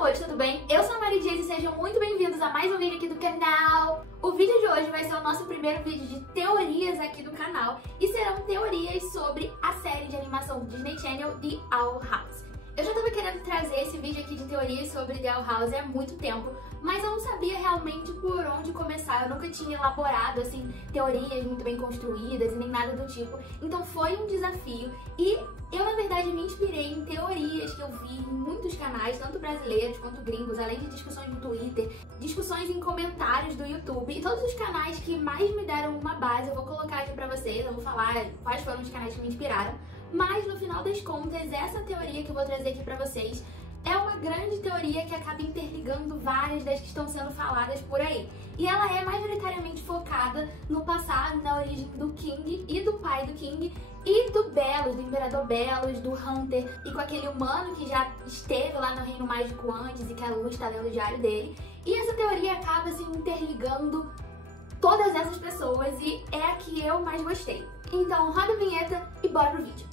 amores, tudo bem? Eu sou a Mari Dias e sejam muito bem-vindos a mais um vídeo aqui do canal. O vídeo de hoje vai ser o nosso primeiro vídeo de teorias aqui do canal e serão teorias sobre a série de animação do Disney Channel, The Owl House. Eu já tava querendo trazer esse vídeo aqui de teorias sobre The Owl House há muito tempo, mas eu não sabia realmente por onde começar. Eu nunca tinha elaborado, assim, teorias muito bem construídas e nem nada do tipo. Então foi um desafio e eu, na verdade, me inspirei em teorias que eu vi em muitos canais, tanto brasileiros quanto gringos, além de discussões no Twitter, discussões em comentários do YouTube e todos os canais que mais me deram uma base. Eu vou colocar aqui pra vocês, eu vou falar quais foram os canais que me inspiraram. Mas, no final das contas, essa teoria que eu vou trazer aqui pra vocês é uma grande teoria que acaba interligando várias das que estão sendo faladas por aí. E ela é majoritariamente focada no passado, na origem do King e do pai do King e do Belus, do Imperador Belus, do Hunter e com aquele humano que já esteve lá no Reino Mágico antes e que a Luz está lendo o diário dele. E essa teoria acaba se interligando todas essas pessoas e é a que eu mais gostei. Então roda a vinheta e bora pro vídeo.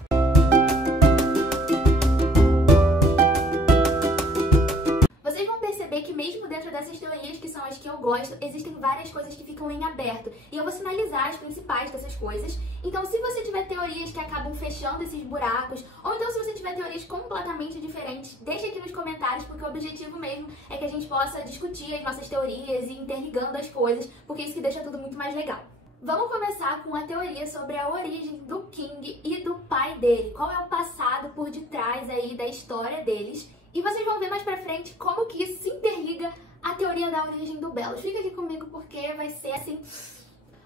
Que mesmo dentro dessas teorias, que são as que eu gosto, existem várias coisas que ficam em aberto. E eu vou sinalizar as principais dessas coisas. Então, se você tiver teorias que acabam fechando esses buracos, ou então se você tiver teorias completamente diferentes, deixa aqui nos comentários, porque o objetivo mesmo é que a gente possa discutir as nossas teorias e interligando as coisas, porque isso que deixa tudo muito mais legal. Vamos começar com a teoria sobre a origem do King e do pai dele. Qual é o passado por detrás aí da história deles. E vocês vão ver mais pra frente como que isso se interliga à teoria da origem do Belus. Fica aqui comigo porque vai ser assim...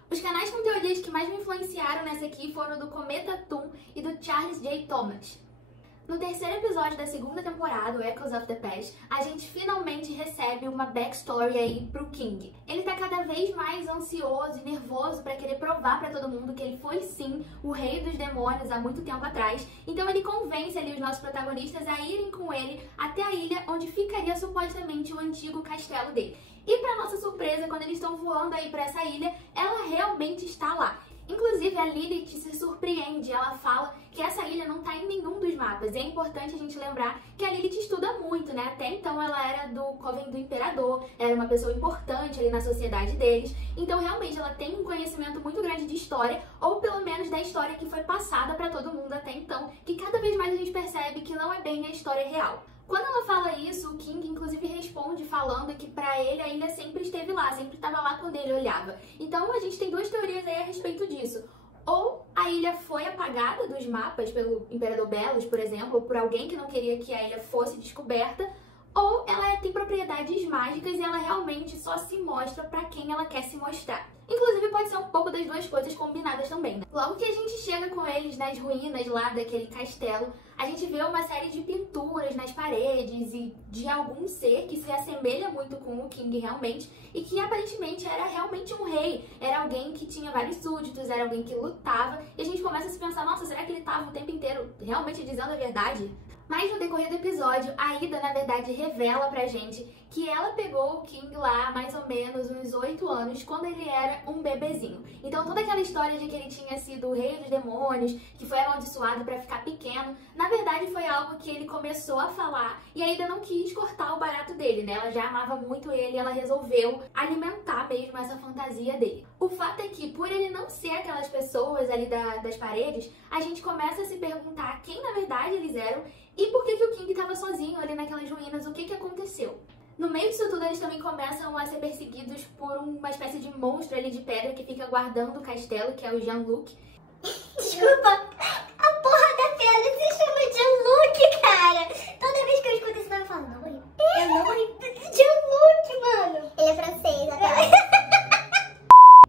Os canais com teorias que mais me influenciaram nessa aqui foram o do Cometa Toon e do Charles J. Thomas. No terceiro episódio da segunda temporada, o Echoes of the Past, a gente finalmente recebe uma backstory aí pro King. Ele tá cada vez mais ansioso e nervoso pra querer provar pra todo mundo que ele foi sim o rei dos demônios há muito tempo atrás. Então ele convence ali os nossos protagonistas a irem com ele até a ilha onde ficaria supostamente o antigo castelo dele. E pra nossa surpresa, quando eles estão voando aí pra essa ilha, ela realmente está lá. Inclusive, a Lilith se surpreende, ela fala que essa ilha não está em nenhum dos mapas. E é importante a gente lembrar que a Lilith estuda muito, né? Até então ela era do Coven do Imperador, era uma pessoa importante ali na sociedade deles. Então, realmente, ela tem um conhecimento muito grande de história, ou pelo menos da história que foi passada para todo mundo até então, que cada vez mais a gente percebe que não é bem a história real. Quando ela fala isso, o King inclusive responde falando que pra ele a ilha sempre esteve lá, sempre estava lá quando ele olhava. Então a gente tem duas teorias aí a respeito disso. Ou a ilha foi apagada dos mapas pelo Imperador Belus, por exemplo, ou por alguém que não queria que a ilha fosse descoberta, ou ela tem propriedades mágicas e ela realmente só se mostra pra quem ela quer se mostrar. Inclusive pode ser um pouco das duas coisas combinadas também, né? Logo que a gente chega com eles nas ruínas lá daquele castelo, a gente vê uma série de pinturas nas paredes e de algum ser que se assemelha muito com o King realmente e que aparentemente era realmente um rei, era alguém que tinha vários súditos, era alguém que lutava e a gente começa a se pensar, nossa, será que ele estava o tempo inteiro realmente dizendo a verdade? Mas no decorrer do episódio, a Ida, na verdade, revela pra gente que ela pegou o King lá mais ou menos uns 8 anos, quando ele era um bebezinho. Então toda aquela história de que ele tinha sido o rei dos demônios, que foi amaldiçoado pra ficar pequeno, na verdade foi algo que ele começou a falar e a Ida não quis cortar o barato dele, né? Ela já amava muito ele e ela resolveu alimentar mesmo essa fantasia dele. O fato é que, por ele não ser aquelas pessoas ali das paredes, a gente começa a se perguntar quem na verdade eles eram e por que o King estava sozinho ali naquelas ruínas, o que aconteceu. No meio disso tudo, eles também começam a ser perseguidos por uma espécie de monstro ali de pedra que fica guardando o castelo, que é o Jean-Luc. Desculpa, a porra da pedra se chama Jean-Luc, cara! Toda vez que eu escuto esse nome, eu falo, não, eu não, Jean-Luc, mano! Ele é francês, até.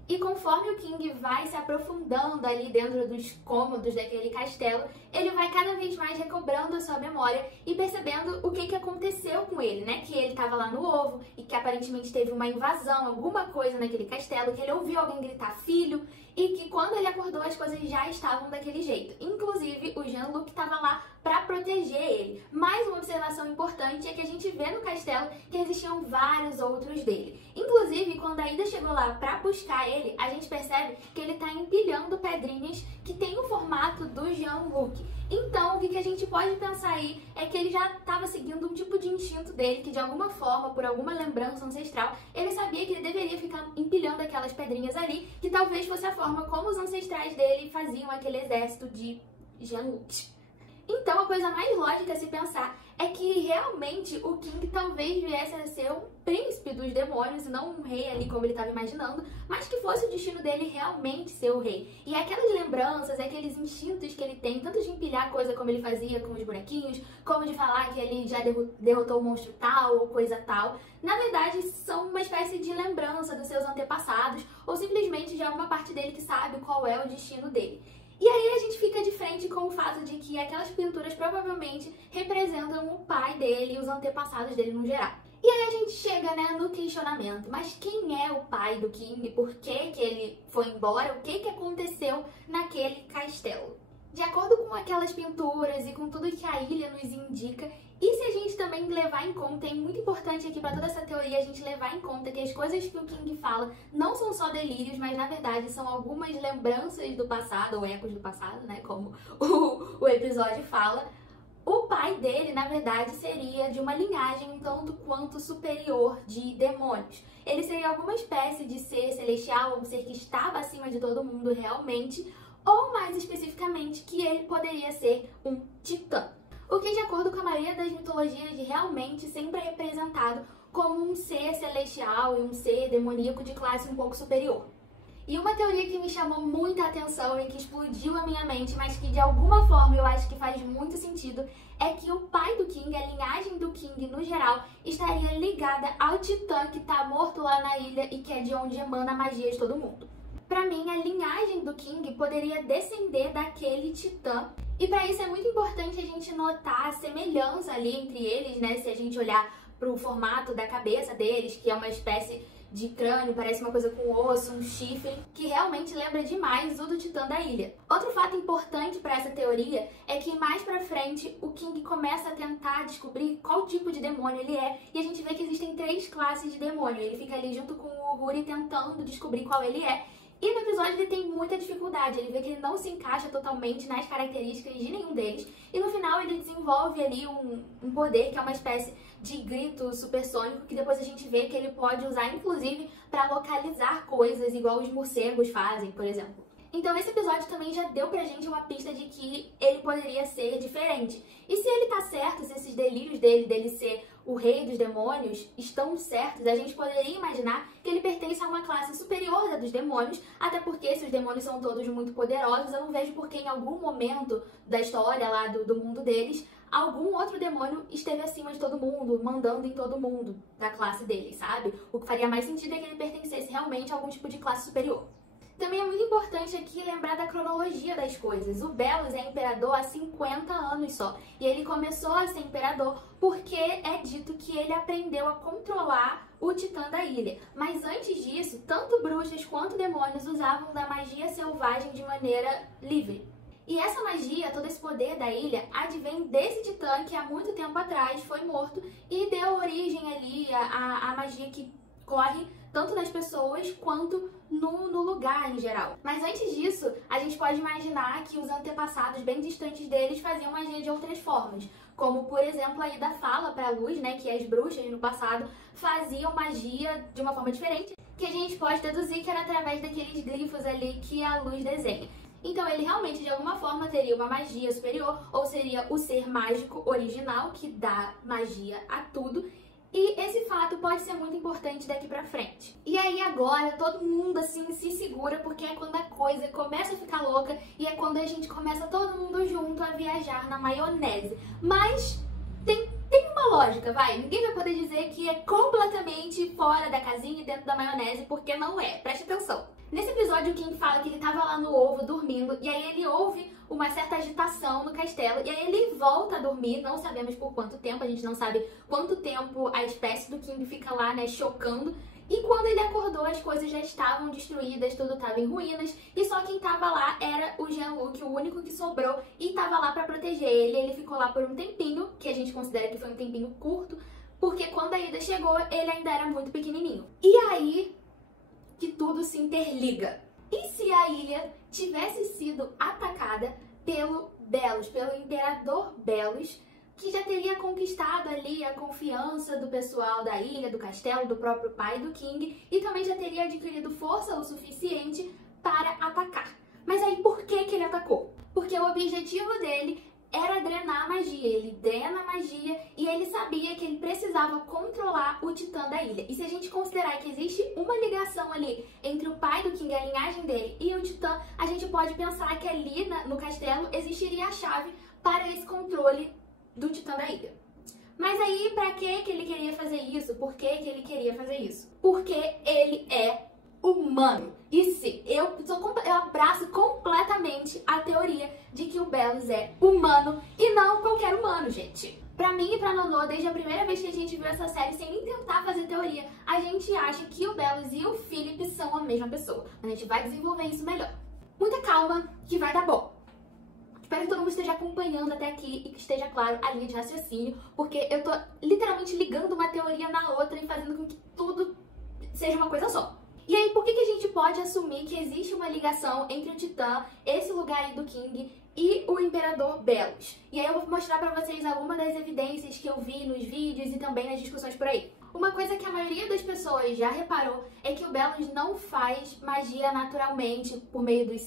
E conforme o King vai se aprofundando ali dentro dos cômodos daquele castelo, ele vai cada vez mais recobrando a sua memória e percebendo o que aconteceu com ele, né? Que ele estava lá no ovo e que aparentemente teve uma invasão, alguma coisa naquele castelo, que ele ouviu alguém gritar filho e que quando ele acordou as coisas já estavam daquele jeito. Inclusive, o Jean-Luc estava lá para proteger ele. Mais uma observação importante é que a gente vê no castelo que existiam vários outros dele. Inclusive, quando a Ida chegou lá para buscar ele, a gente percebe que ele está empilhando pedrinhas que tem o formato do Jean-Luc. Então, o que a gente pode pensar aí é que ele já estava seguindo um tipo de instinto dele, que de alguma forma, por alguma lembrança ancestral, ele sabia que ele deveria ficar empilhando aquelas pedrinhas ali, que talvez fosse a forma como os ancestrais dele faziam aquele exército de Jean-Luc. Então, a coisa mais lógica a se pensar é que realmente o King talvez viesse a ser um príncipe dos demônios e não um rei ali como ele estava imaginando, mas que fosse o destino dele realmente ser o rei. E aquelas lembranças, aqueles instintos que ele tem, tanto de empilhar coisa como ele fazia com os bonequinhos, como de falar que ele já derrotou o monstro tal ou coisa tal, na verdade são uma espécie de lembrança dos seus antepassados ou simplesmente de alguma parte dele que sabe qual é o destino dele. E aí a gente fica de frente com o fato de que aquelas pinturas provavelmente representam o pai dele e os antepassados dele no geral. E aí a gente chega, né, no questionamento, mas quem é o pai do King? Por que ele foi embora? O que aconteceu naquele castelo? De acordo com aquelas pinturas e com tudo que a ilha nos indica, e se a gente também levar em conta, é muito importante aqui para toda essa teoria a gente levar em conta que as coisas que o King fala não são só delírios, mas na verdade são algumas lembranças do passado, ou ecos do passado, né, como o episódio fala. O pai dele, na verdade, seria de uma linhagem um tanto quanto superior de demônios. Ele seria alguma espécie de ser celestial, um ser que estava acima de todo mundo realmente, ou mais especificamente que ele poderia ser um titã. O que, de acordo com a maioria das mitologias, realmente sempre é representado como um ser celestial e um ser demoníaco de classe um pouco superior. E uma teoria que me chamou muita atenção e que explodiu a minha mente, mas que de alguma forma eu acho que faz muito sentido, é que o pai do King, a linhagem do King no geral, estaria ligada ao titã que está morto lá na ilha e que é de onde emana a magia de todo mundo. Pra mim, a linhagem do King poderia descender daquele titã. E pra isso é muito importante a gente notar a semelhança ali entre eles, né? Se a gente olhar pro formato da cabeça deles, que é uma espécie de crânio, parece uma coisa com osso, um chifre, que realmente lembra demais o do titã da ilha. Outro fato importante para essa teoria é que mais pra frente o King começa a tentar descobrir qual tipo de demônio ele é, e a gente vê que existem 3 classes de demônio. Ele fica ali junto com o Uhura tentando descobrir qual ele é. E no episódio ele tem muita dificuldade, ele vê que ele não se encaixa totalmente nas características de nenhum deles. E no final ele desenvolve ali um poder que é uma espécie de grito supersônico, que depois a gente vê que ele pode usar inclusive para localizar coisas, igual os morcegos fazem, por exemplo. Então esse episódio também já deu pra gente uma pista de que ele poderia ser diferente. E se ele tá certo, se esses delírios dele ser o rei dos demônios estão certos, a gente poderia imaginar que ele pertence a uma classe superior da dos demônios, até porque se os demônios são todos muito poderosos, eu não vejo por que em algum momento da história lá do mundo deles, algum outro demônio esteve acima de todo mundo, mandando em todo mundo da classe deles, sabe? O que faria mais sentido é que ele pertencesse realmente a algum tipo de classe superior. Também é muito importante aqui lembrar da cronologia das coisas. O Belus é imperador há 50 anos só. E ele começou a ser imperador porque é dito que ele aprendeu a controlar o titã da ilha. Mas antes disso, tanto bruxas quanto demônios usavam da magia selvagem de maneira livre. E essa magia, todo esse poder da ilha, advém desse titã que há muito tempo atrás foi morto e deu origem ali à magia que corre tanto nas pessoas quanto no lugar em geral. Mas antes disso, a gente pode imaginar que os antepassados bem distantes deles faziam magia de outras formas. Como, por exemplo, a Ida fala pra Luz, né, que as bruxas no passado faziam magia de uma forma diferente, que a gente pode deduzir que era através daqueles glifos ali que a Luz desenha. Então ele realmente, de alguma forma, teria uma magia superior, ou seria o ser mágico original que dá magia a tudo. E esse fato pode ser muito importante daqui pra frente. E aí agora todo mundo assim se segura, porque é quando a coisa começa a ficar louca e é quando a gente começa todo mundo junto a viajar na maionese. Mas tem uma lógica, vai. Ninguém vai poder dizer que é completamente fora da casinha e dentro da maionese, porque não é. Preste atenção. Nesse episódio o King fala que ele tava lá no ovo dormindo e aí ele ouve uma certa agitação no castelo e aí ele volta a dormir, não sabemos por quanto tempo, a gente não sabe quanto tempo a espécie do King fica lá, né, chocando. E quando ele acordou, as coisas já estavam destruídas, tudo estava em ruínas, e só quem estava lá era o Jean-Luc, o único que sobrou, e estava lá para proteger ele. Ele ficou lá por um tempinho, que a gente considera que foi um tempinho curto, porque quando a Ida chegou, ele ainda era muito pequenininho. E aí que tudo se interliga. E se a ilha tivesse sido atacada pelo Belos, pelo Imperador Belos, que já teria conquistado ali a confiança do pessoal da ilha, do castelo, do próprio pai do King, e também já teria adquirido força o suficiente para atacar. Mas aí por que ele atacou? Porque o objetivo dele era drenar a magia. Ele drena a magia e ele sabia que ele precisava controlar o Titã da ilha. E se a gente considerar que existe uma ligação ali entre o pai do King, a linhagem dele, e o Titã, a gente pode pensar que ali no castelo existiria a chave para esse controle do Titã da ilha. Mas aí, pra que ele queria fazer isso? Por que ele queria fazer isso? Porque ele é humano. E se eu abraço completamente a teoria de que o Belos é humano e não qualquer humano, gente. Pra mim e pra Nonô, desde a primeira vez que a gente viu essa série, sem nem tentar fazer teoria, a gente acha que o Belos e o Philip são a mesma pessoa. A gente vai desenvolver isso melhor. Muita calma, que vai dar bom. Espero que todo mundo esteja acompanhando até aqui e que esteja claro a linha de raciocínio, porque eu tô literalmente ligando uma teoria na outra e fazendo com que tudo seja uma coisa só. E aí, por que a gente pode assumir que existe uma ligação entre o Titã, esse lugar aí do King, e o Imperador Belos? E aí eu vou mostrar pra vocês algumas das evidências que eu vi nos vídeos e também nas discussões por aí. Uma coisa que a maioria das pessoas já reparou é que o Belos não faz magia naturalmente por meio dos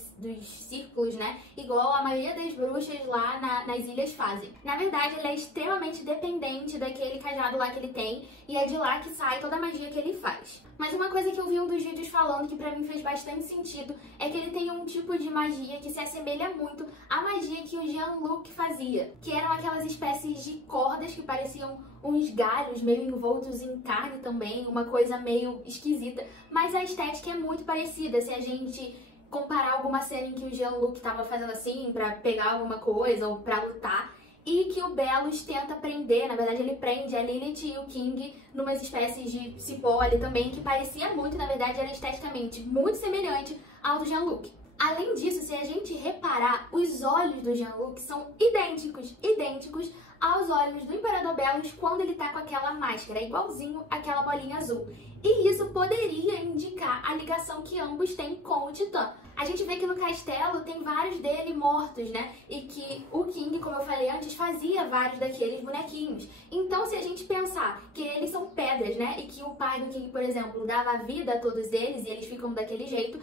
círculos, né? Igual a maioria das bruxas lá nas ilhas fazem. Na verdade, ele é extremamente dependente daquele cajado lá que ele tem e é de lá que sai toda a magia que ele faz. Mas uma coisa que eu vi um dos vídeos falando que pra mim fez bastante sentido é que ele tem um tipo de magia que se assemelha muito à magia que o Jean-Luc fazia, que eram aquelas espécies de cordas que pareciam uns galhos meio envoltos em carne também, uma coisa meio esquisita, mas a estética é muito parecida. Se a gente comparar alguma cena em que o Jean-Luc tava fazendo assim pra pegar alguma coisa ou pra lutar, e que o Belos tenta prender, na verdade ele prende a Lilith e o King numas espécies de cipó ali também, que parecia muito, na verdade era esteticamente muito semelhante ao do Jean-Luc. Além disso, se a gente reparar, os olhos do Jean-Luc são idênticos aos olhos do Imperador Belos quando ele tá com aquela máscara, igualzinho àquela bolinha azul. E isso poderia indicar a ligação que ambos têm com o Titã. A gente vê que no castelo tem vários dele mortos, né? E que o King, como eu falei antes, fazia vários daqueles bonequinhos. Então, se a gente pensar que eles são pedras, né? E que o pai do King, por exemplo, dava vida a todos eles e eles ficam daquele jeito,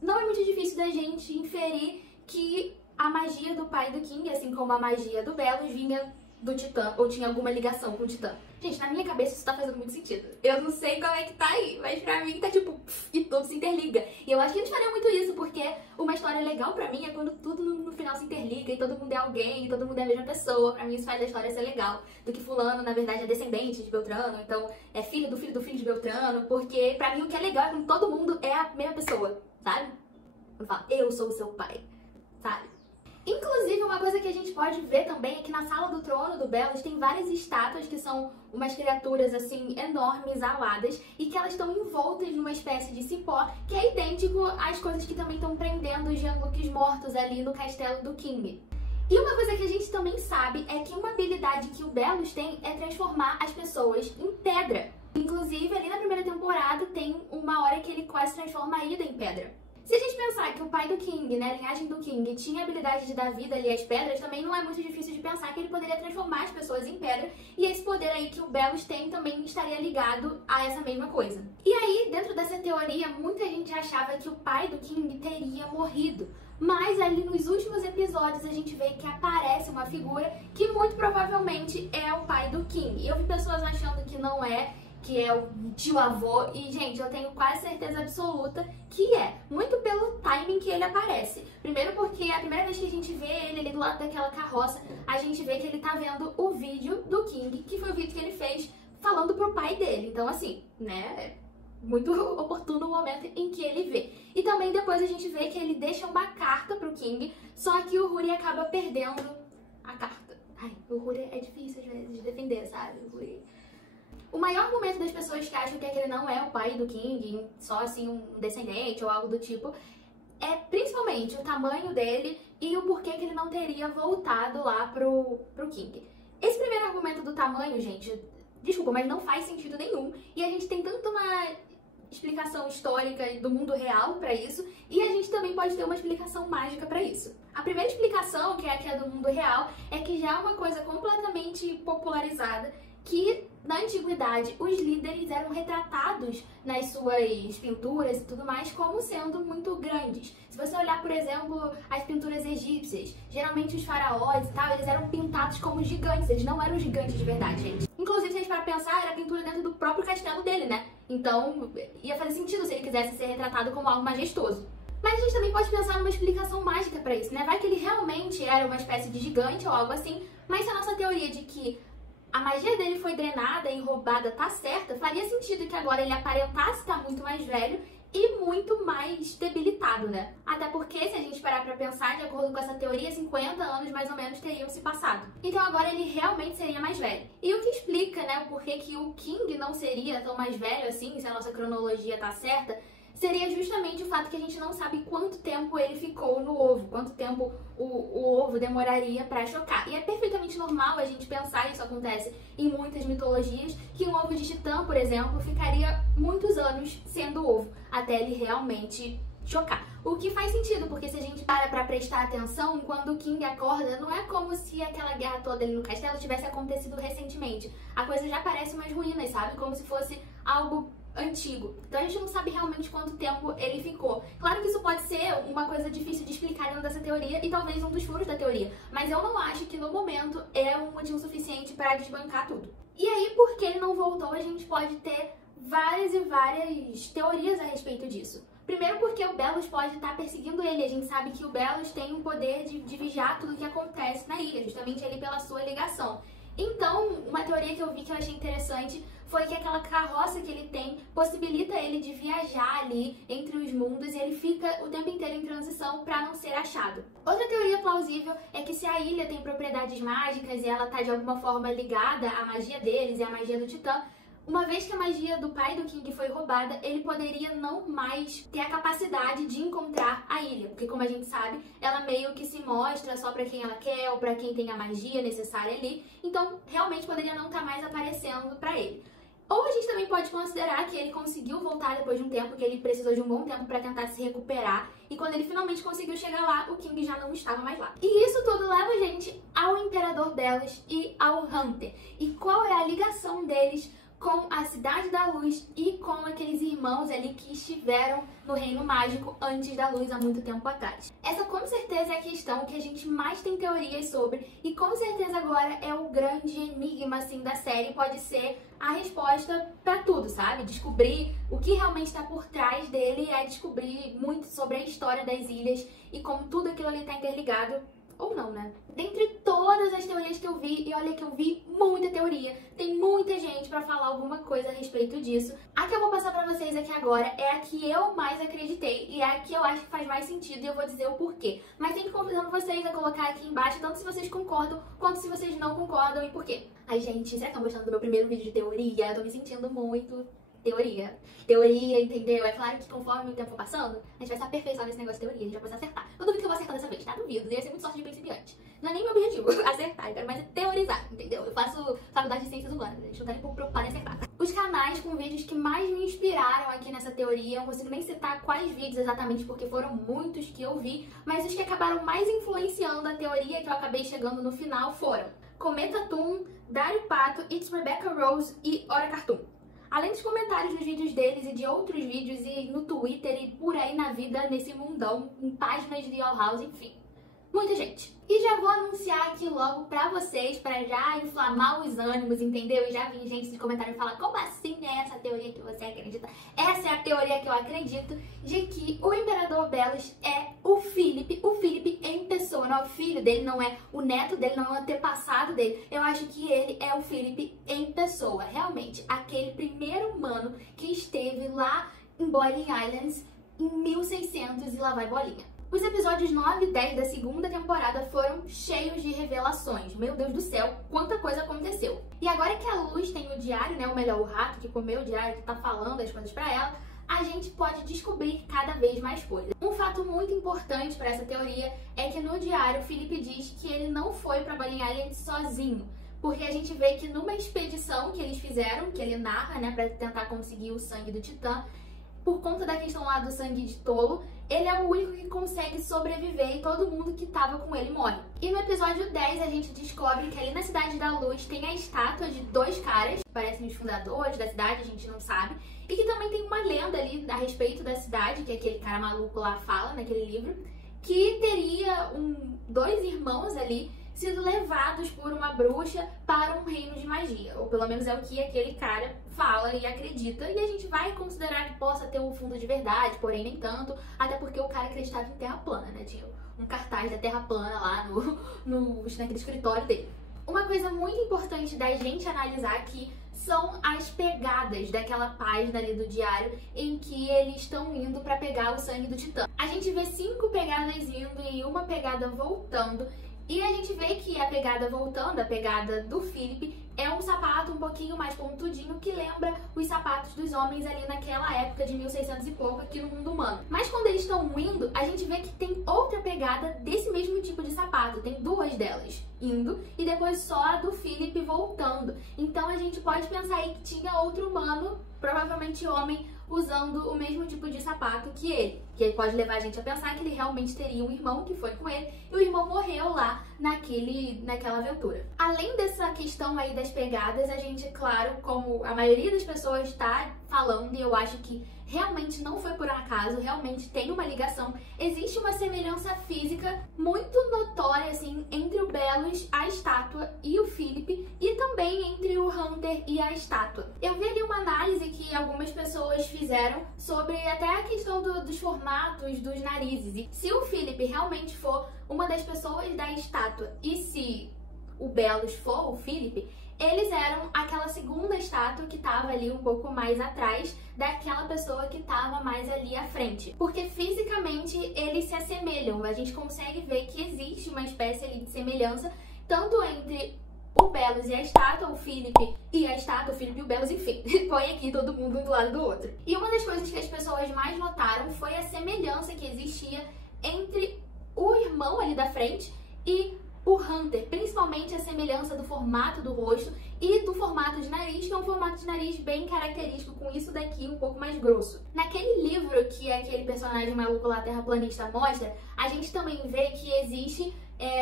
não é muito difícil da gente inferir que a magia do pai do King, assim como a magia do Belos, vinha do Titã, ou tinha alguma ligação com o Titã. Gente, na minha cabeça isso tá fazendo muito sentido. Eu não sei como é que tá aí, mas pra mim tá tipo, e tudo se interliga. E eu acho que eles fariam muito isso, porque uma história legal pra mim é quando tudo no final se interliga e todo mundo é alguém, e todo mundo é a mesma pessoa. Pra mim isso faz a história ser legal. Do que fulano, na verdade, é descendente de Beltrano, então é filho do filho do filho de Beltrano, porque pra mim o que é legal é quando todo mundo é a mesma pessoa, sabe? Quando fala, eu sou o seu pai, sabe? Inclusive, uma coisa que a gente pode ver também é que na Sala do Trono do Belos tem várias estátuas que são umas criaturas, assim, enormes, aladas, e que elas estão envoltas numa espécie de cipó, que é idêntico às coisas que também estão prendendo os Jean-Lucs mortos ali no castelo do King. E uma coisa que a gente também sabe é que uma habilidade que o Belos tem é transformar as pessoas em pedra. Inclusive, ali na primeira temporada tem uma hora que ele quase transforma a Ida em pedra. Se a gente pensar que o pai do King, né, a linhagem do King, tinha a habilidade de dar vida ali às pedras, também não é muito difícil de pensar que ele poderia transformar as pessoas em pedra, e esse poder aí que o Belos tem também estaria ligado a essa mesma coisa. E aí, dentro dessa teoria, muita gente achava que o pai do King teria morrido, mas ali nos últimos episódios a gente vê que aparece uma figura que muito provavelmente é o pai do King. E eu vi pessoas achando que não é, que é o tio-avô, e, gente, eu tenho quase certeza absoluta que é. Muito pelo timing que ele aparece. Primeiro porque a primeira vez que a gente vê ele ali do lado daquela carroça, a gente vê que ele tá vendo o vídeo do King, que foi o vídeo que ele fez falando pro pai dele. Então, assim, né, muito oportuno o momento em que ele vê. E também depois a gente vê que ele deixa uma carta pro King, só que o Huri acaba perdendo a carta. Ai, o Huri é difícil às vezes de defender, sabe? O maior argumento das pessoas que acham que ele não é o pai do King, só assim um descendente ou algo do tipo, é principalmente o tamanho dele e o porquê que ele não teria voltado lá pro King. Esse primeiro argumento do tamanho, gente, desculpa, mas não faz sentido nenhum. E a gente tem tanto uma explicação histórica do mundo real pra isso, e a gente também pode ter uma explicação mágica pra isso. A primeira explicação, que é a que é do mundo real, é que já é uma coisa completamente popularizada, que na antiguidade os líderes eram retratados nas suas pinturas e tudo mais como sendo muito grandes. Se você olhar, por exemplo, as pinturas egípcias, geralmente os faraós e tal, eles eram pintados como gigantes, eles não eram gigantes de verdade, gente. Inclusive, se a gente parar pra pensar, era pintura dentro do próprio castelo dele, né? Então, ia fazer sentido se ele quisesse ser retratado como algo majestoso. Mas a gente também pode pensar numa explicação mágica pra isso, né? Vai que ele realmente era uma espécie de gigante ou algo assim, mas se a nossa teoria de que a magia dele foi drenada e roubada tá certa, faria sentido que agora ele aparentasse estar muito mais velho e muito mais debilitado, né? Até porque, se a gente parar pra pensar, de acordo com essa teoria, 50 anos mais ou menos teriam se passado. Então agora ele realmente seria mais velho. E o que explica, né, o porquê que o King não seria tão mais velho assim, se a nossa cronologia tá certa, seria justamente o fato que a gente não sabe quanto tempo ele ficou no ovo, quanto tempo o ovo demoraria pra chocar. E é perfeitamente normal a gente pensar, isso acontece em muitas mitologias, que um ovo de titã, por exemplo, ficaria muitos anos sendo ovo, até ele realmente chocar. O que faz sentido, porque se a gente para pra prestar atenção, quando o King acorda, não é como se aquela guerra toda ali no castelo tivesse acontecido recentemente. A coisa já parece umas ruínas, sabe? Como se fosse algo antigo. Então a gente não sabe realmente quanto tempo ele ficou. Claro que isso pode ser uma coisa difícil de explicar dentro dessa teoria e talvez um dos furos da teoria, mas eu não acho que no momento é um motivo suficiente para desbancar tudo. E aí, porque ele não voltou, a gente pode ter várias e várias teorias a respeito disso. Primeiro porque o Belos pode estar perseguindo ele. A gente sabe que o Belos tem o poder de vigiar tudo o que acontece na ilha, justamente ali pela sua ligação. Então, uma teoria que eu vi que eu achei interessante foi que aquela carroça que ele tem possibilita ele de viajar ali entre os mundos e ele fica o tempo inteiro em transição para não ser achado. Outra teoria plausível é que se a ilha tem propriedades mágicas e ela tá de alguma forma ligada à magia deles e à magia do Titã, uma vez que a magia do pai do King foi roubada, ele poderia não mais ter a capacidade de encontrar a ilha, porque como a gente sabe, ela meio que se mostra só pra quem ela quer ou pra quem tem a magia necessária ali, então realmente poderia não estar mais aparecendo pra ele. Ou a gente também pode considerar que ele conseguiu voltar depois de um tempo, que ele precisou de um bom tempo pra tentar se recuperar, e quando ele finalmente conseguiu chegar lá, o King já não estava mais lá. E isso tudo leva a gente ao Imperador Belos e ao Hunter. E qual é a ligação deles com a Cidade da Luz e com aqueles irmãos ali que estiveram no Reino Mágico antes da Luz há muito tempo atrás. Essa com certeza é a questão que a gente mais tem teorias sobre e com certeza agora é o grande enigma assim da série, pode ser a resposta pra tudo, sabe? Descobrir o que realmente está por trás dele é descobrir muito sobre a história das ilhas e como tudo aquilo ali tá interligado. Ou não, né? Dentre todas as teorias que eu vi, e olha que eu vi muita teoria, tem muita gente pra falar alguma coisa a respeito disso. A que eu vou passar pra vocês aqui agora é a que eu mais acreditei e é a que eu acho que faz mais sentido e eu vou dizer o porquê. Mas sempre convidando vocês a colocar aqui embaixo, tanto se vocês concordam, quanto se vocês não concordam e por quê. Ai, gente, será que estão gostando do meu primeiro vídeo de teoria? Eu tô me sentindo muito teoria, entendeu? É claro que conforme o tempo for passando, a gente vai se aperfeiçoar nesse negócio de teoria, a gente vai começar a acertar. Eu duvido que eu vou acertar dessa vez, tá? Duvido, ia ser muito sorte de principiante. Não é nem meu objetivo acertar, eu quero mais é teorizar, entendeu? Eu faço faculdade de ciências humanas, a gente não tá nem preocupada em acertar. Os canais com vídeos que mais me inspiraram aqui nessa teoria, eu não consigo nem citar quais vídeos exatamente, porque foram muitos que eu vi, mas os que acabaram mais influenciando a teoria que eu acabei chegando no final foram Cometa Toon, Dario Pato, It's Rebecca Rose e Hora Cartoon. Além dos comentários nos vídeos deles e de outros vídeos e no Twitter e por aí na vida, nesse mundão, em páginas de All House, enfim. Muita gente. E já vou anunciar aqui logo pra vocês, pra já inflamar os ânimos, entendeu? E já vi gente de comentário falar, como assim é essa teoria que você acredita? Essa é a teoria que eu acredito, de que o Imperador Belos é o Felipe em pessoa. Não é o filho dele, não é o neto dele, não é o antepassado dele. Eu acho que ele é o Felipe em pessoa, realmente. Aquele primeiro humano que esteve lá em Boiling Islands em 1600 e lá vai bolinha. Os episódios 9 e 10 da segunda temporada foram cheios de revelações. Meu Deus do céu, quanta coisa aconteceu. E agora que a Luz tem o diário, né, ou melhor, o rato que comeu o diário, que tá falando as coisas pra ela, a gente pode descobrir cada vez mais coisas. Um fato muito importante para essa teoria é que no diário o Philip diz que ele não foi pra Bolinha Island sozinho. Porque a gente vê que numa expedição que eles fizeram, que ele narra, né, pra tentar conseguir o sangue do Titã, por conta da questão lá do sangue de tolo, ele é o único que consegue sobreviver e todo mundo que tava com ele morre. E no episódio 10 a gente descobre que ali na Cidade da Luz tem a estátua de dois caras, que parecem os fundadores da cidade, a gente não sabe, e que também tem uma lenda ali a respeito da cidade, que aquele cara maluco lá fala naquele livro, que teria dois irmãos ali sido levados por uma bruxa para um reino de magia. Ou pelo menos é o que aquele cara fala e acredita. E a gente vai considerar que possa ter um fundo de verdade, porém nem tanto. Até porque o cara acreditava em terra plana, né? Tinha um cartaz da terra plana lá naquele escritório dele. Uma coisa muito importante da gente analisar aqui são as pegadas daquela página ali do diário em que eles estão indo para pegar o sangue do Titã. A gente vê 5 pegadas indo e uma pegada voltando. E a gente vê que a pegada voltando, a pegada do Philip, é um sapato um pouquinho mais pontudinho que lembra os sapatos dos homens ali naquela época de 1600 e pouco aqui no mundo humano. Mas quando eles estão indo, a gente vê que tem outra pegada desse mesmo tipo de sapato. Tem 2 delas indo e depois só a do Philip voltando. Então a gente pode pensar aí que tinha outro humano, provavelmente homem, usando o mesmo tipo de sapato que ele. Que ele pode levar a gente a pensar que ele realmente teria um irmão que foi com ele e o irmão morreu lá naquela aventura. Além dessa questão aí das pegadas, a gente, claro, como a maioria das pessoas está falando, e eu acho que realmente não foi por acaso, realmente tem uma ligação, existe uma semelhança física muito notória, assim, entre o Belus, a estátua, e o Philip, e também entre o Hunter e a estátua. Eu vi ali uma análise que algumas pessoas fizeram sobre até a questão dos formatos dos narizes, e se o Philip realmente for uma das pessoas da estátua, e se o Belus for o Philip, eles eram aquela segunda estátua que estava ali um pouco mais atrás daquela pessoa que estava mais ali à frente. Porque fisicamente eles se assemelham, a gente consegue ver que existe uma espécie ali de semelhança, tanto entre o Belus e a estátua, o Philip e a estátua, o Philip e o Belus, enfim, põe aqui todo mundo um do lado do outro. E uma das coisas que as pessoas mais notaram foi a semelhança que existia entre o irmão ali da frente e o Hunter, principalmente a semelhança do formato do rosto e do formato de nariz, que é um formato de nariz bem característico, com isso daqui um pouco mais grosso. Naquele livro que aquele personagem maluco lá, terraplanista, mostra, a gente também vê que existe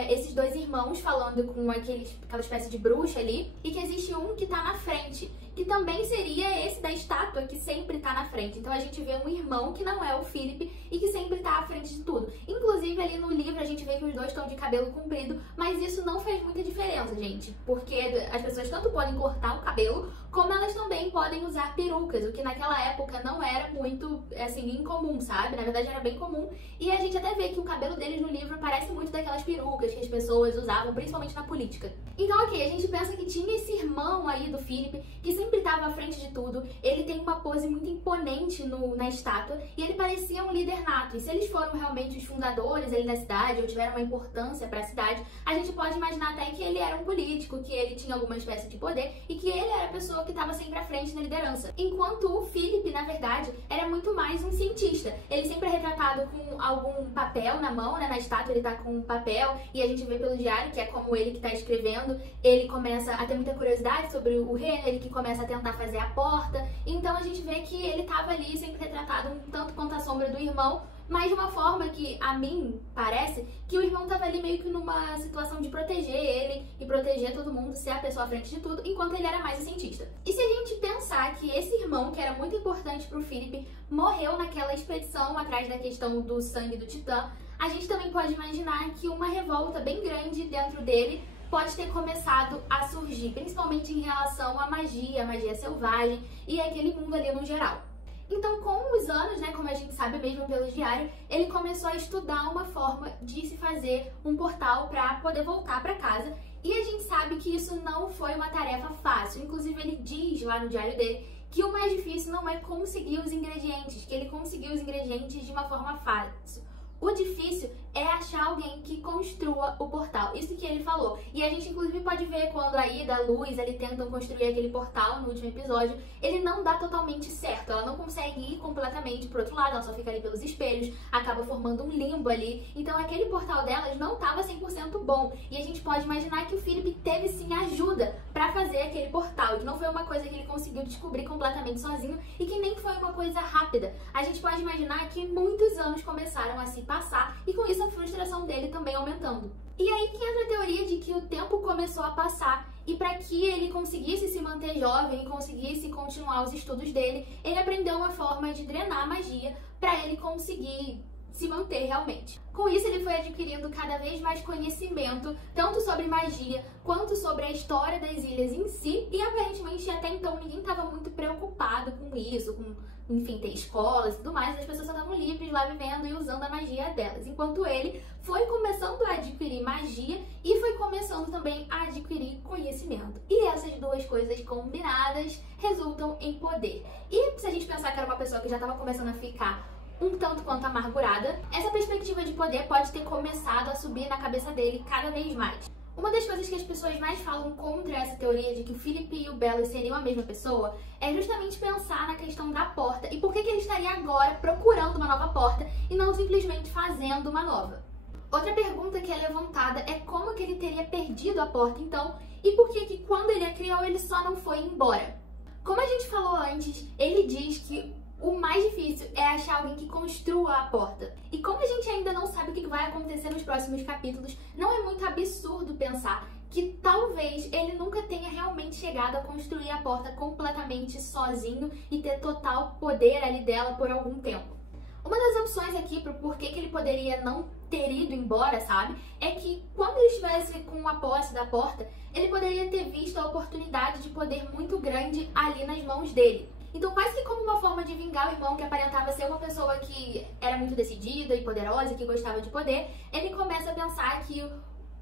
esses 2 irmãos falando com aquela espécie de bruxa ali, e que existe um que tá na frente, que também seria esse da estátua que sempre tá na frente. Então a gente vê um irmão que não é o Philip e que sempre tá à frente de tudo. Inclusive ali no livro a gente vê que os 2 estão de cabelo comprido, mas isso não faz muita diferença, gente, porque as pessoas tanto podem cortar o cabelo, como elas também podem usar perucas, o que naquela época não era muito, assim, incomum, sabe? Na verdade era bem comum, e a gente até vê que o cabelo deles no livro parece muito daquelas perucas que as pessoas usavam, principalmente na política. Então, ok, a gente pensa que tinha esse irmão aí do Philip, que sempre estava à frente de tudo, ele tem uma pose muito imponente na estátua, e ele parecia um líder nato, e se eles foram realmente os fundadores ali da cidade, ou tiveram uma importância para a cidade, a gente pode imaginar até que ele era um político, que ele tinha alguma espécie de poder, e que ele era a pessoa que estava sempre à frente na liderança. Enquanto o Philip, na verdade, era muito mais um cientista. Ele sempre é retratado com algum papel na mão, né? Na estátua ele tá com um papel, e a gente vê pelo diário que é como ele que tá escrevendo, ele começa a ter muita curiosidade sobre o reino, ele que começa a tentar fazer a porta, então a gente vê que ele tava ali sempre retratado um tanto quanto a sombra do irmão, mas de uma forma que, a mim, parece que o irmão tava ali meio que numa situação de proteger ele e proteger todo mundo, ser a pessoa à frente de tudo, enquanto ele era mais o cientista. E se a gente pensar que esse irmão, que era muito importante pro Philip, morreu naquela expedição atrás da questão do sangue do Titã, a gente também pode imaginar que uma revolta bem grande dentro dele pode ter começado a surgir, principalmente em relação à magia, a magia selvagem e aquele mundo ali no geral. Então, com os anos, né, como a gente sabe mesmo pelo diário, ele começou a estudar uma forma de se fazer um portal para poder voltar para casa. E a gente sabe que isso não foi uma tarefa fácil. Inclusive, ele diz lá no diário dele que o mais difícil não é conseguir os ingredientes, que ele conseguiu os ingredientes de uma forma fácil. O difícil é achar alguém que construa o portal. Isso que ele falou. E a gente inclusive pode ver quando a Ida, a Luz, eles tentam construir aquele portal no último episódio, ele não dá totalmente certo. Ela não consegue ir completamente pro outro lado, ela só fica ali pelos espelhos, acaba formando um limbo ali. Então aquele portal delas não estava 100% bom. E a gente pode imaginar que o Philip teve sim ajuda pra fazer aquele portal. Que não foi uma coisa que ele conseguiu descobrir completamente sozinho e que nem foi uma coisa rápida. A gente pode imaginar que muitos anos começaram a se passar e com isso a frustração dele também aumentando. E aí que entra a teoria de que o tempo começou a passar e para que ele conseguisse se manter jovem e conseguisse continuar os estudos dele, ele aprendeu uma forma de drenar a magia para ele conseguir se manter realmente. Com isso, ele foi adquirindo cada vez mais conhecimento, tanto sobre magia, quanto sobre a história das ilhas em si, e aparentemente até então ninguém estava muito preocupado com isso, com, enfim, ter escolas e tudo mais, as pessoas só estavam livres lá vivendo e usando a magia delas, enquanto ele foi começando a adquirir magia e foi começando também a adquirir conhecimento. E essas duas coisas combinadas resultam em poder. E se a gente pensar que era uma pessoa que já estava começando a ficar um tanto quanto amargurada, essa perspectiva de poder pode ter começado a subir na cabeça dele cada vez mais. Uma das coisas que as pessoas mais falam contra essa teoria de que o Philip e o Belus seriam a mesma pessoa é justamente pensar na questão da porta e por que ele estaria agora procurando uma nova porta e não simplesmente fazendo uma nova. Outra pergunta que é levantada é como que ele teria perdido a porta então e por que quando ele a criou ele só não foi embora. Como a gente falou antes, ele diz que o mais difícil é achar alguém que construa a porta. E como a gente ainda não sabe o que vai acontecer nos próximos capítulos, não é muito absurdo pensar que talvez ele nunca tenha realmente chegado a construir a porta completamente sozinho e ter total poder ali dela por algum tempo. Uma das opções aqui pro porquê que ele poderia não ter ido embora, sabe? É que quando ele estivesse com a posse da porta, ele poderia ter visto a oportunidade de poder muito grande ali nas mãos dele. Então, quase que como uma forma de vingar o irmão que aparentava ser uma pessoa que era muito decidida e poderosa e que gostava de poder, ele começa a pensar que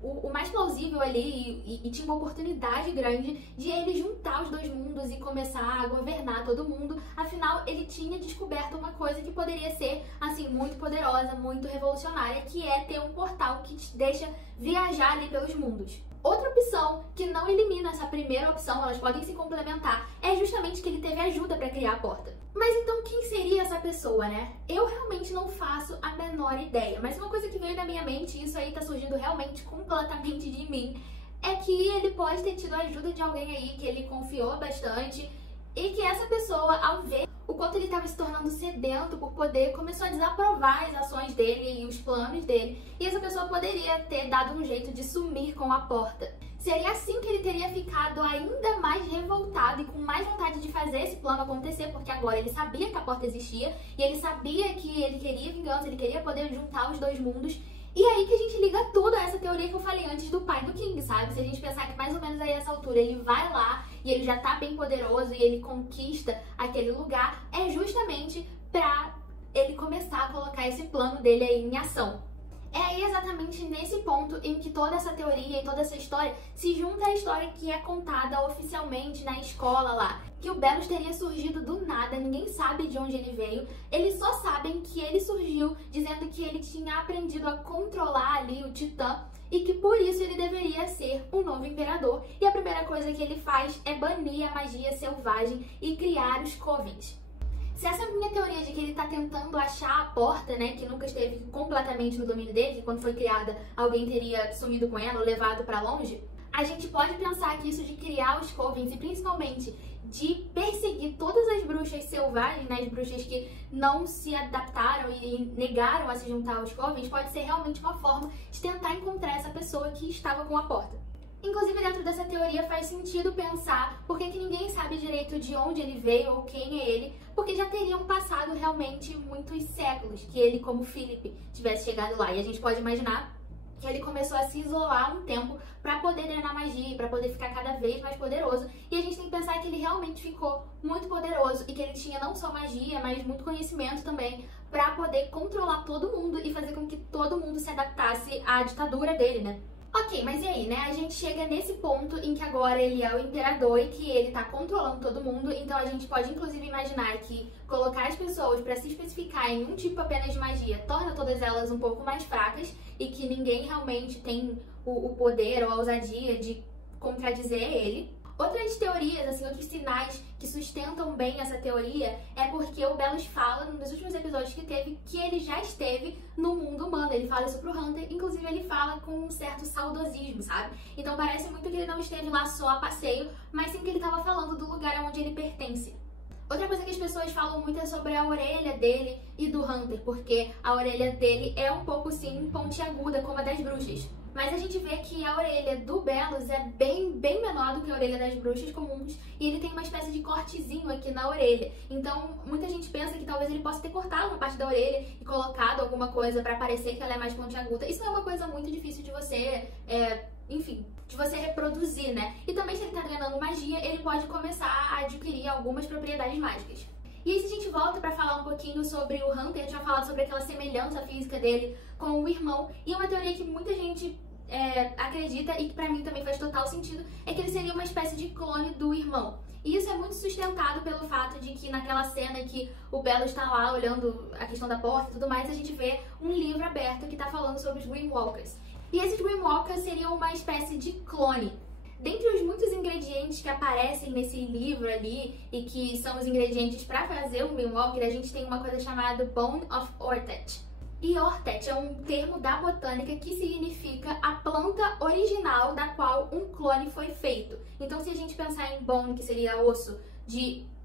o mais plausível ali e tinha uma oportunidade grande de ele juntar os dois mundos e começar a governar todo mundo. Afinal, ele tinha descoberto uma coisa que poderia ser, assim, muito poderosa, muito revolucionária, que é ter um portal que te deixa viajar ali pelos mundos. Outra opção, que não elimina essa primeira opção, elas podem se complementar, é justamente que ele teve ajuda para criar a porta. Mas então quem seria essa pessoa, né? Eu realmente não faço a menor ideia, mas uma coisa que veio na minha mente, e isso aí tá surgindo realmente completamente de mim, é que ele pode ter tido a ajuda de alguém aí que ele confiou bastante e que essa pessoa, ao ver o quanto ele estava se tornando sedento por poder, começou a desaprovar as ações dele e os planos dele. E essa pessoa poderia ter dado um jeito de sumir com a porta. Seria assim que ele teria ficado ainda mais revoltado e com mais vontade de fazer esse plano acontecer, porque agora ele sabia que a porta existia e ele sabia que ele queria vingança, ele queria poder juntar os dois mundos. E aí que a gente liga tudo a essa teoria que eu falei antes do pai do King, sabe? Se a gente pensar que mais ou menos aí a essa altura ele vai lá e ele já tá bem poderoso e ele conquista aquele lugar, é justamente pra ele começar a colocar esse plano dele aí em ação. É aí exatamente nesse ponto em que toda essa teoria e toda essa história se junta à história que é contada oficialmente na escola lá. Que o Belus teria surgido do nada, ninguém sabe de onde ele veio. Eles só sabem que ele surgiu dizendo que ele tinha aprendido a controlar ali o Titã e que por isso ele deveria ser o novo imperador. E a primeira coisa que ele faz é banir a magia selvagem e criar os Covens. Se essa minha teoria de que ele tá tentando achar a porta, né, que nunca esteve completamente no domínio dele, que quando foi criada alguém teria sumido com ela ou levado pra longe, a gente pode pensar que isso de criar os Covens e principalmente de perseguir todas as bruxas selvagens, né, as bruxas que não se adaptaram e negaram a se juntar aos Covens, pode ser realmente uma forma de tentar encontrar essa pessoa que estava com a porta. Inclusive, dentro dessa teoria faz sentido pensar por que ninguém sabe direito de onde ele veio ou quem é ele, porque já teriam passado realmente muitos séculos que ele, como Philip, tivesse chegado lá. E a gente pode imaginar que ele começou a se isolar um tempo para poder drenar magia, para poder ficar cada vez mais poderoso. E a gente tem que pensar que ele realmente ficou muito poderoso e que ele tinha não só magia, mas muito conhecimento também para poder controlar todo mundo e fazer com que todo mundo se adaptasse à ditadura dele, né? Ok, mas e aí, né? A gente chega nesse ponto em que agora ele é o imperador e que ele tá controlando todo mundo, então a gente pode inclusive imaginar que colocar as pessoas pra se especificar em um tipo apenas de magia torna todas elas um pouco mais fracas e que ninguém realmente tem o poder ou a ousadia de contradizer ele. Outras teorias, assim, outros sinais que sustentam bem essa teoria é porque o Belos fala, nos últimos episódios que teve, que ele já esteve no mundo humano. Ele fala isso pro Hunter, inclusive ele fala com um certo saudosismo, sabe? Então parece muito que ele não esteve lá só a passeio, mas sim que ele estava falando do lugar onde ele pertence. Outra coisa que as pessoas falam muito é sobre a orelha dele e do Hunter, porque a orelha dele é um pouco, sim, pontiaguda, como a das bruxas. Mas a gente vê que a orelha do Belos é bem menor do que a orelha das bruxas comuns e ele tem uma espécie de cortezinho aqui na orelha. Então, muita gente pensa que talvez ele possa ter cortado uma parte da orelha e colocado alguma coisa pra parecer que ela é mais pontiaguda. Isso é uma coisa muito difícil de você, enfim, de você reproduzir, né? E também, se ele tá treinando magia, ele pode começar a adquirir algumas propriedades mágicas. E aí, se a gente volta pra falar um pouquinho sobre o Hunter, tinha falado sobre aquela semelhança física dele com o irmão, e uma teoria que muita gente acredita e que pra mim também faz total sentido, é que ele seria uma espécie de clone do irmão. E isso é muito sustentado pelo fato de que naquela cena que o Belos está lá olhando a questão da porta e tudo mais, a gente vê um livro aberto que tá falando sobre os Dreamwalkers. E esses Dreamwalkers seriam uma espécie de clone. Dentre os muitos ingredientes que aparecem nesse livro ali e que são os ingredientes para fazer um Dreamwalker, a gente tem uma coisa chamada Bone of Ortet. E Ortet é um termo da botânica que significa a planta original da qual um clone foi feito. Então, se a gente pensar em bone, que seria osso,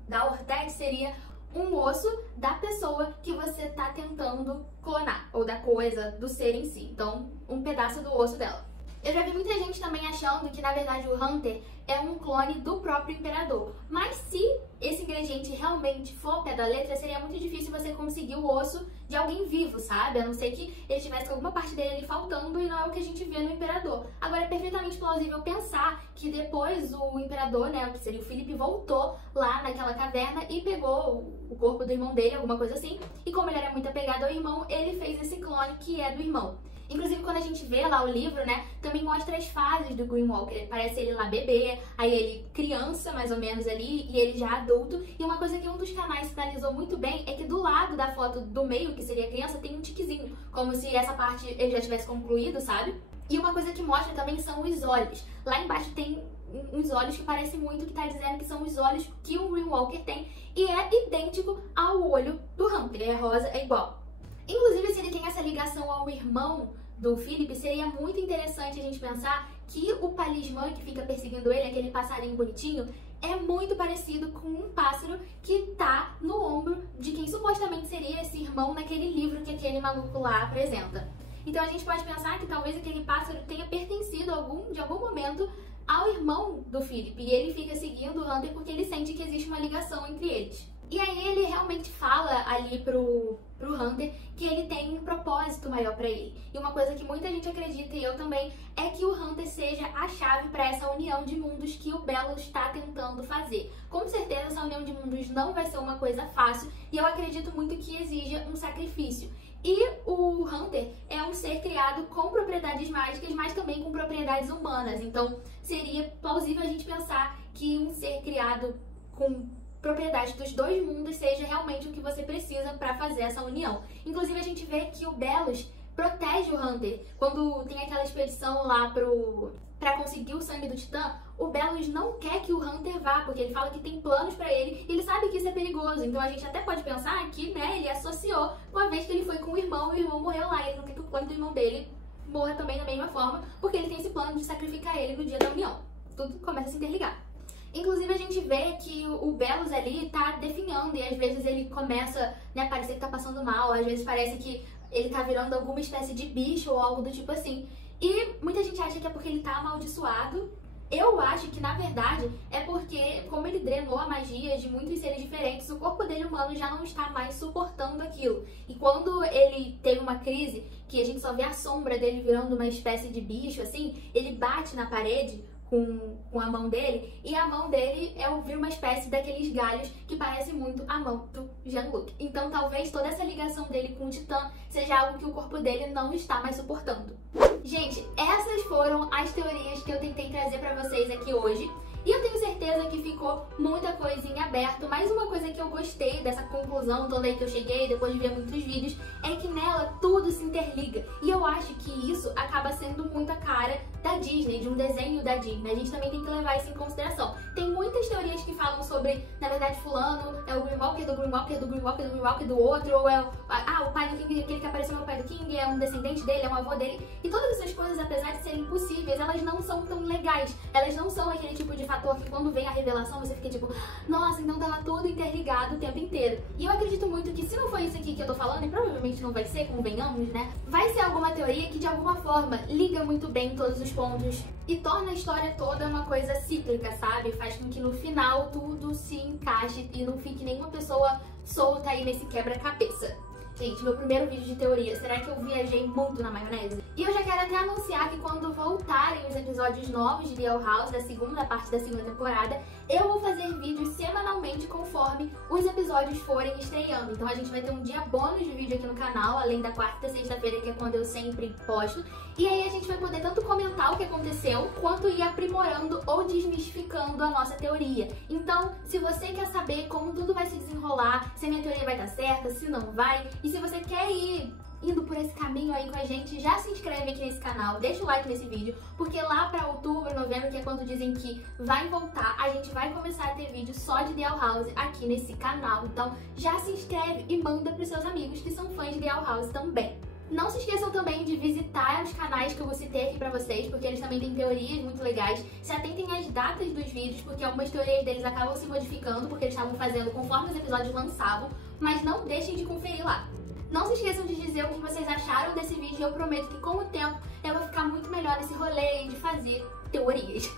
da Ortet seria um osso da pessoa que você está tentando clonar, ou da coisa, do ser em si. Então, um pedaço do osso dela. Eu já vi muita gente também achando que, na verdade, o Hunter é um clone do próprio imperador. Mas se esse ingrediente realmente for ao pé da letra, seria muito difícil você conseguir o osso de alguém vivo, sabe? A não ser que ele tivesse alguma parte dele ali faltando e não é o que a gente vê no imperador. Agora, é perfeitamente plausível pensar que depois o imperador, né, que seria o Philip, voltou lá naquela caverna e pegou o corpo do irmão dele, alguma coisa assim. E como ele era muito apegado ao irmão, ele fez esse clone que é do irmão. Inclusive, quando a gente vê lá o livro, né, também mostra as fases do Dreamwalker. Parece ele lá bebê, aí ele criança, mais ou menos ali, e ele já adulto. E uma coisa que um dos canais sinalizou muito bem é que do lado da foto do meio, que seria a criança, tem um tiquezinho, como se essa parte ele já tivesse concluído, sabe? E uma coisa que mostra também são os olhos. Lá embaixo tem uns olhos que parecem muito que tá dizendo que são os olhos que o Dreamwalker tem, e é idêntico ao olho do Hunter, é rosa, é igual. Inclusive, se ele tem essa ligação ao irmão do Philip, seria muito interessante a gente pensar que o talismã que fica perseguindo ele, aquele passarinho bonitinho, é muito parecido com um pássaro que tá no ombro de quem supostamente seria esse irmão naquele livro que aquele maluco lá apresenta. Então a gente pode pensar que talvez aquele pássaro tenha pertencido de algum momento ao irmão do Philip, e ele fica seguindo o Hunter porque ele sente que existe uma ligação entre eles. E aí ele realmente fala ali pro Hunter que ele tem um propósito maior pra ele. E uma coisa que muita gente acredita, e eu também, é que o Hunter seja a chave pra essa união de mundos que o Belos está tentando fazer. Com certeza essa união de mundos não vai ser uma coisa fácil, e eu acredito muito que exija um sacrifício. E o Hunter é um ser criado com propriedades mágicas, mas também com propriedades humanas. Então seria plausível a gente pensar que um ser criado com propriedade dos dois mundos seja realmente o que você precisa para fazer essa união. Inclusive, a gente vê que o Belos protege o Hunter. Quando tem aquela expedição lá pra conseguir o sangue do Titã, o Belos não quer que o Hunter vá, porque ele fala que tem planos pra ele, e ele sabe que isso é perigoso. Então a gente até pode pensar que, né, ele associou uma vez que ele foi com o irmão e o irmão morreu lá, e ele não quer que o clone do irmão dele morra também da mesma forma, porque ele tem esse plano de sacrificar ele no dia da união. Tudo começa a se interligar. Inclusive, a gente vê que o Belos ali tá definhando, e às vezes ele começa, né, a parecer que tá passando mal, às vezes parece que ele tá virando alguma espécie de bicho ou algo do tipo assim. E muita gente acha que é porque ele tá amaldiçoado. Eu acho que, na verdade, é porque, como ele drenou a magia de muitos seres diferentes, o corpo dele humano já não está mais suportando aquilo. E quando ele teve uma crise, que a gente só vê a sombra dele virando uma espécie de bicho, assim, ele bate na parede com a mão dele, e a mão dele vira uma espécie daqueles galhos que parece muito a mão do Jean-Luc. Então talvez toda essa ligação dele com o Titã seja algo que o corpo dele não está mais suportando. Gente, essas foram as teorias que eu tentei trazer pra vocês aqui hoje. E eu tenho certeza que ficou muita coisa em aberto, mas uma coisa que eu gostei dessa conclusão toda aí que eu cheguei, depois de ver muitos vídeos, é que nela tudo se interliga. E eu acho que isso acaba sendo muito a cara da Disney, de um desenho da Disney. A gente também tem que levar isso em consideração. Tem muitas teorias que falam sobre, na verdade, fulano é o Green Walker do Green Walker do Green Walker do Green Walker do outro, ou é o pai do King, aquele que apareceu no pai do King, é um descendente dele, é um avô dele. E todas essas coisas, apesar de serem possíveis, elas não são tão legais. Elas não são aquele tipo de fator que quando vem a revelação você fica tipo, nossa, então tava tudo interligado o tempo inteiro. E eu acredito muito que se não for isso aqui que eu tô falando, e provavelmente não vai ser, convenhamos, né? Vai ser alguma teoria que de alguma forma liga muito bem todos os pontos e torna a história toda uma coisa cíclica, sabe? Faz com que no final tudo se encaixe e não fique nenhuma pessoa solta aí nesse quebra-cabeça. Gente, meu primeiro vídeo de teoria, será que eu viajei muito na maionese? E eu já quero até anunciar que quando voltarem os episódios novos de The Owl House, da segunda parte da segunda temporada, eu vou fazer vídeos semanalmente conforme os episódios forem estreando. Então a gente vai ter um dia bônus de vídeo aqui no canal, além da quarta e sexta-feira, que é quando eu sempre posto. E aí a gente vai poder tanto comentar o que aconteceu, quanto ir aprimorando ou desmistificando a nossa teoria. Então, se você quer saber como tudo vai se desenrolar, se a minha teoria vai estar certa, se não vai, e se você quer ir indo por esse caminho aí com a gente, já se inscreve aqui nesse canal, deixa o like nesse vídeo, porque lá pra outubro, novembro, que é quando dizem que vai voltar, a gente vai começar a ter vídeo só de The Owl House aqui nesse canal. Então já se inscreve e manda pros seus amigos que são fãs de The Owl House também. Não se esqueçam também de visitar os canais que eu citei aqui pra vocês, porque eles também têm teorias muito legais. Se atentem às datas dos vídeos, porque algumas teorias deles acabam se modificando, porque eles estavam fazendo conforme os episódios lançavam, mas não deixem de conferir lá. Não se esqueçam de dizer o que vocês acharam desse vídeo e eu prometo que com o tempo eu vou ficar muito melhor nesse rolê de fazer teorias.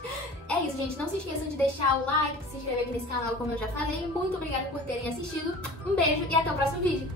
É isso, gente. Não se esqueçam de deixar o like, se inscrever aqui nesse canal, como eu já falei. Muito obrigada por terem assistido. Um beijo e até o próximo vídeo.